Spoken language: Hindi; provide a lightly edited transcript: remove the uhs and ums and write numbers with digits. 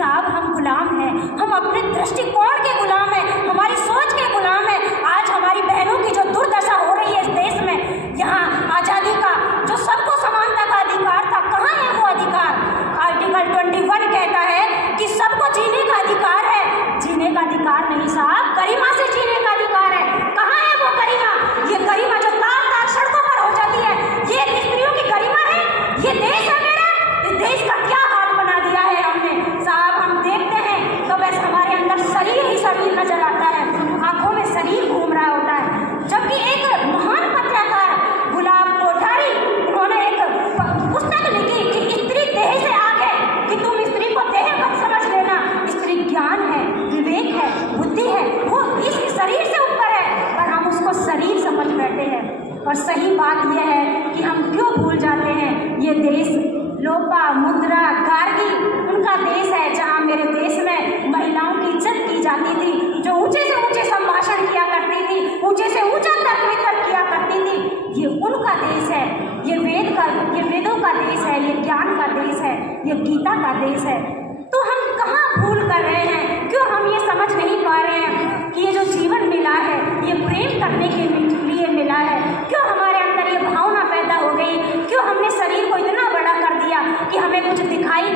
साहब हम गुलाम हैं, हम अपने दृष्टिकोण के गुलाम हैं, हमारी सोच के गुलाम हैं। आज हमारी बहनों की जो दुर्दशा हो रही है इस देश में, यहाँ आज़ादी का जो सबको समानता का अधिकार था, कहाँ है वो अधिकार? आर्टिकल 21 कहता है कि सबको जीने का अधिकार है। जीने का अधिकार नहीं साहब, गरिमा से जीने का अधिकार है। कहाँ है वो गरिमा? ये गरिमा जो ताक ताक सड़कों पर हो जाती है, ये स्त्रियों की गरिमा है? ये देश है मेरा? इस देश का क्या हाल बना दिया है हमने साहब। हम देखते हैं तो बस हमारे अंदर शरीर ही शरीर नजर आता है, आंखों में शरीर घूम रहा होता है। जबकि एक महान पत्रकार गुलाब कोठारी, उन्होंने एक पुस्तक लिखी कि स्त्री देह से आगे, कि तुम स्त्री को देह मत समझ लेना, स्त्री ज्ञान है, विवेक है, बुद्धि है, वो इस शरीर से ऊपर है, पर हम उसको शरीर समझ बैठे हैं। और सही बात यह है कि हम क्यों भूल जाते हैं, ये देश लोपा मुद्रा गार्गी उनका देश है, जहाँ मेरे देश में महिलाओं की इज्जत की जाती थी, जो ऊंचे से ऊंचे संभाषण किया करती थी, ऊंचे से ऊंचा तर्क वितर्क किया करती थी। ये उनका देश है, ये वेदों का देश है, ये ज्ञान का देश है, ये गीता का देश है। तो हम कहाँ भूल कर रहे हैं? क्यों हम ये समझ नहीं पा रहे हैं कि ये जो जीवन मिला है ये प्रेम करने के लिए मिला है? क्यों हमारे अंदर ये भावना पैदा हो गई? क्यों हमने शरीर को इतना बड़ा कर दिया कि हमें कुछ दिखाई